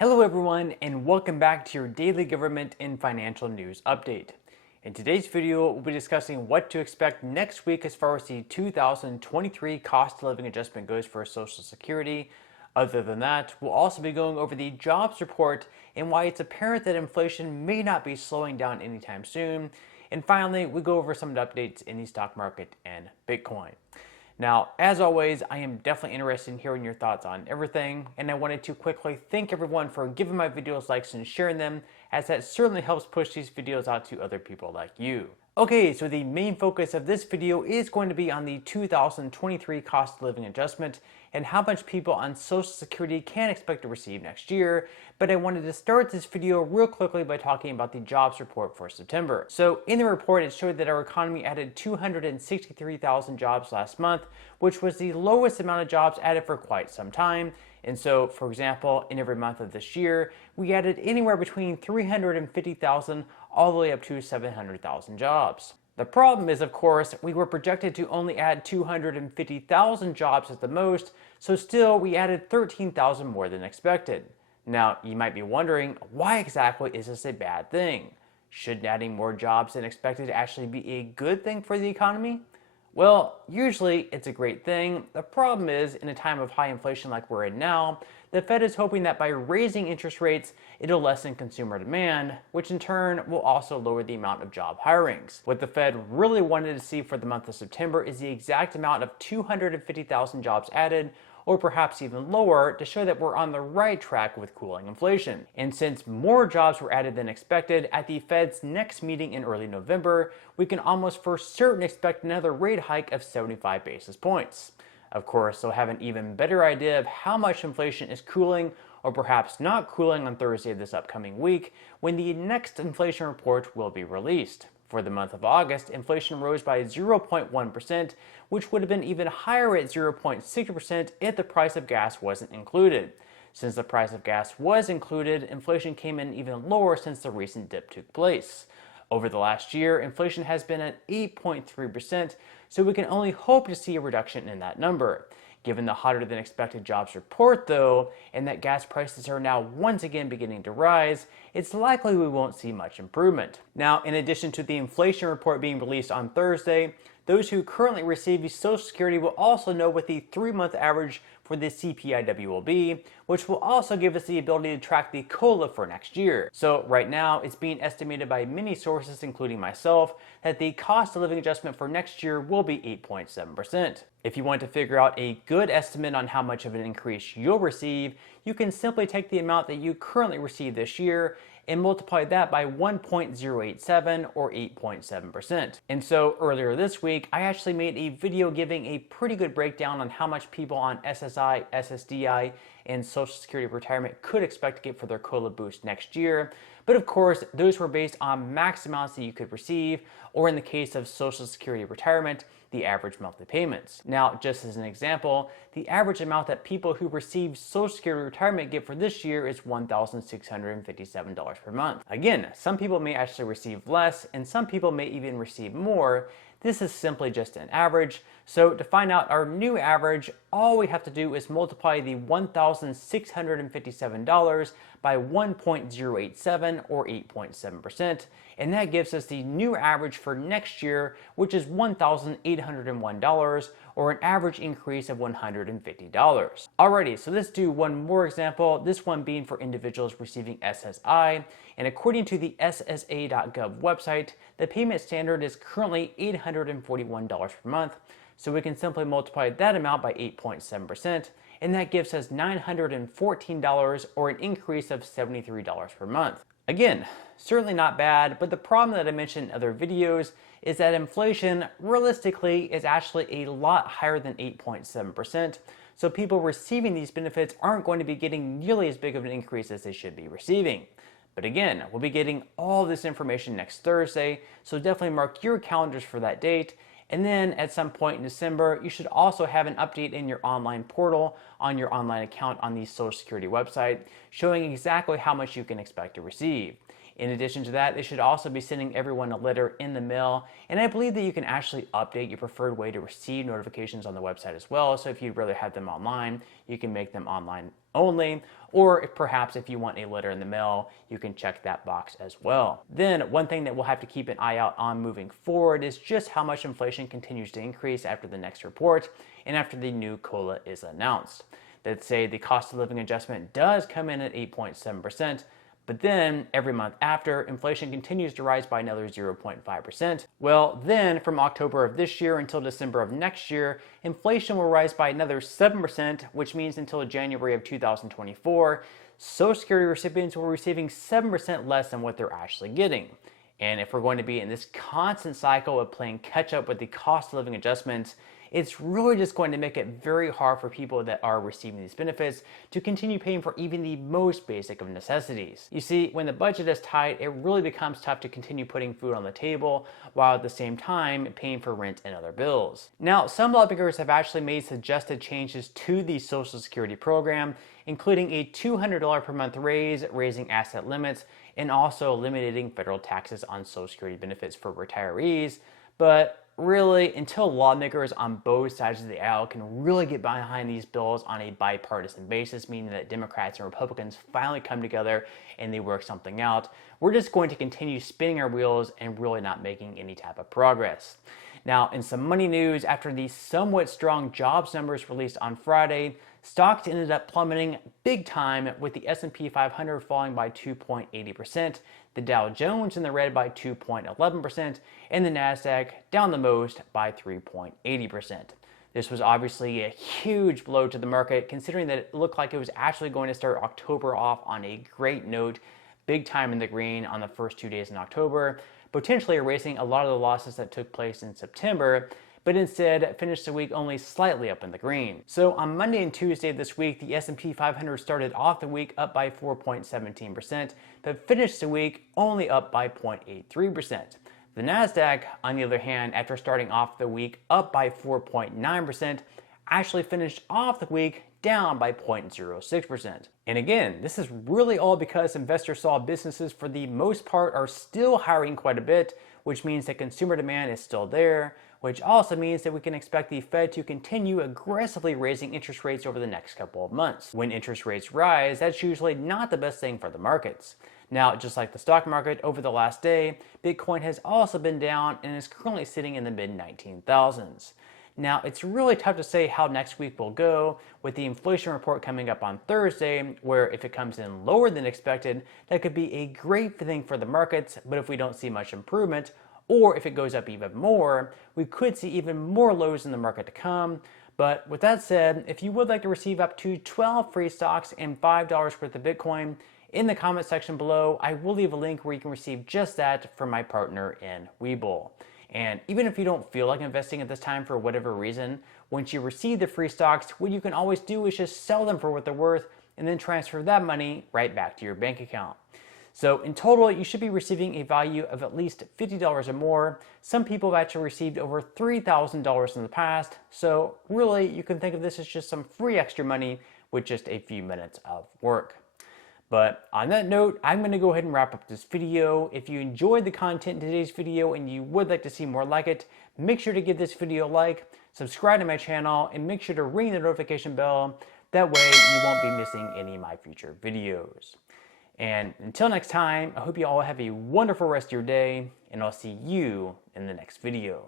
Hello everyone, and welcome back to your daily government and financial news update. In today's video, we'll be discussing what to expect next week as far as the 2023 cost of living adjustment goes for Social Security. Other than that, we'll also be going over the jobs report and why it's apparent that inflation may not be slowing down anytime soon. And finally, we go over some of the updates in the stock market and Bitcoin. Now, as always, I am definitely interested in hearing your thoughts on everything, and I wanted to quickly thank everyone for giving my videos likes and sharing them, as that certainly helps push these videos out to other people like you. Okay, so the main focus of this video is going to be on the 2023 cost of living adjustment and how much people on Social Security can expect to receive next year. But I wanted to start this video real quickly by talking about the jobs report for September. So in the report, it showed that our economy added 263,000 jobs last month, which was the lowest amount of jobs added for quite some time. And so, for example, in every month of this year, we added anywhere between 350,000 all the way up to 700,000 jobs. The problem is, of course, we were projected to only add 250,000 jobs at the most, so still we added 13,000 more than expected. Now, you might be wondering, why exactly is this a bad thing? Should adding more jobs than expected actually be a good thing for the economy? Well, usually it's a great thing. The problem is, in a time of high inflation like we're in now, the Fed is hoping that by raising interest rates, it'll lessen consumer demand, which in turn will also lower the amount of job hirings. What the Fed really wanted to see for the month of September is the exact amount of 250,000 jobs added, or perhaps even lower, to show that we're on the right track with cooling inflation. And since more jobs were added than expected, at the Fed's next meeting in early November, we can almost for certain expect another rate hike of 75 basis points. Of course, they'll have an even better idea of how much inflation is cooling or perhaps not cooling on Thursday of this upcoming week, when the next inflation report will be released. For the month of August, inflation rose by 0.1%, which would have been even higher at 0.6% if the price of gas wasn't included. Since the price of gas was included, inflation came in even lower since the recent dip took place. Over the last year, inflation has been at 8.3%, so we can only hope to see a reduction in that number. Given the hotter than expected jobs report, though, and that gas prices are now once again beginning to rise, it's likely we won't see much improvement. Now, in addition to the inflation report being released on Thursday, those who currently receive Social Security will also know what the 3-month average for the CPIW will be, which will also give us the ability to track the COLA for next year. So right now, it's being estimated by many sources, including myself, that the cost of living adjustment for next year will be 8.7%. If you want to figure out a good estimate on how much of an increase you'll receive, you can simply take the amount that you currently receive this year and multiply that by 1.087 or 8.7%. And so earlier this week, I actually made a video giving a pretty good breakdown on how much people on SSI, SSDI, and Social Security retirement could expect to get for their COLA boost next year. But of course, those were based on max amounts that you could receive, or in the case of Social Security retirement, the average monthly payments. Now, just as an example, the average amount that people who receive Social Security retirement get for this year is $1,657 per month. Again, some people may actually receive less, and some people may even receive more. This is simply just an average. So to find out our new average, all we have to do is multiply the $1,657 by 1.087 or 8.7%, and that gives us the new average for next year, which is $1,801, or an average increase of $150. Alrighty, so let's do one more example, this one being for individuals receiving SSI, and according to the SSA.gov website, the payment standard is currently $841 per month, so we can simply multiply that amount by 8.7%, and that gives us $914, or an increase of $73 per month. Again, certainly not bad, but the problem that I mentioned in other videos is that inflation, realistically, is actually a lot higher than 8.7%, so people receiving these benefits aren't going to be getting nearly as big of an increase as they should be receiving. But again, we'll be getting all this information next Thursday, so definitely mark your calendars for that date. And then at some point in December, you should also have an update in your online portal on your online account on the Social Security website, showing exactly how much you can expect to receive. In addition to that, they should also be sending everyone a letter in the mail, and I believe that you can actually update your preferred way to receive notifications on the website as well. So if you'd rather have them online, you can make them online only, or if perhaps if you want a letter in the mail, you can check that box as well. Then one thing that we'll have to keep an eye out on moving forward is just how much inflation continues to increase after the next report and after the new COLA is announced. Let's say the cost of living adjustment does come in at 8.7%, but then every month after, inflation continues to rise by another 0.5%. Well, then from October of this year until December of next year, inflation will rise by another 7%, which means until January of 2024, Social Security recipients will be receiving 7% less than what they're actually getting. And if we're going to be in this constant cycle of playing catch up with the cost of living adjustments, it's really just going to make it very hard for people that are receiving these benefits to continue paying for even the most basic of necessities. You see, when the budget is tight, it really becomes tough to continue putting food on the table while at the same time paying for rent and other bills. Now, some lawmakers have actually made suggested changes to the Social Security program, including a $200 per month raise, raising asset limits, and also eliminating federal taxes on Social Security benefits for retirees. But really, until lawmakers on both sides of the aisle can really get behind these bills on a bipartisan basis, meaning that Democrats and Republicans finally come together and they work something out, we're just going to continue spinning our wheels and really not making any type of progress. Now, in some money news, after the somewhat strong jobs numbers released on Friday, stocks ended up plummeting big time, with the S&P 500 falling by 2.80%, the Dow Jones in the red by 2.11%, and the Nasdaq down the most by 3.80%. This was obviously a huge blow to the market, considering that it looked like it was actually going to start October off on a great note, big time in the green on the first 2 days in October, potentially erasing a lot of the losses that took place in September, but instead finished the week only slightly up in the green. So on Monday and Tuesday this week, the S&P 500 started off the week up by 4.17%, but finished the week only up by 0.83%. The Nasdaq, on the other hand, after starting off the week up by 4.9%, actually finished off the week down by 0.06%. And again, this is really all because investors saw businesses for the most part are still hiring quite a bit, which means that consumer demand is still there, which also means that we can expect the Fed to continue aggressively raising interest rates over the next couple of months. When interest rates rise, that's usually not the best thing for the markets. Now, just like the stock market, over the last day, Bitcoin has also been down and is currently sitting in the mid-19,000s. Now, it's really tough to say how next week will go, with the inflation report coming up on Thursday, where if it comes in lower than expected, that could be a great thing for the markets, but if we don't see much improvement, or if it goes up even more, we could see even more lows in the market to come. But with that said, if you would like to receive up to 12 free stocks and $5 worth of Bitcoin, in the comment section below, I will leave a link where you can receive just that from my partner in Webull. And even if you don't feel like investing at this time for whatever reason, once you receive the free stocks, what you can always do is just sell them for what they're worth and then transfer that money right back to your bank account. So in total, you should be receiving a value of at least $50 or more. Some people have actually received over $3,000 in the past. So really, you can think of this as just some free extra money with just a few minutes of work. But on that note, I'm going to go ahead and wrap up this video. If you enjoyed the content in today's video and you would like to see more like it, make sure to give this video a like, subscribe to my channel, and make sure to ring the notification bell. That way you won't be missing any of my future videos. And until next time, I hope you all have a wonderful rest of your day, and I'll see you in the next video.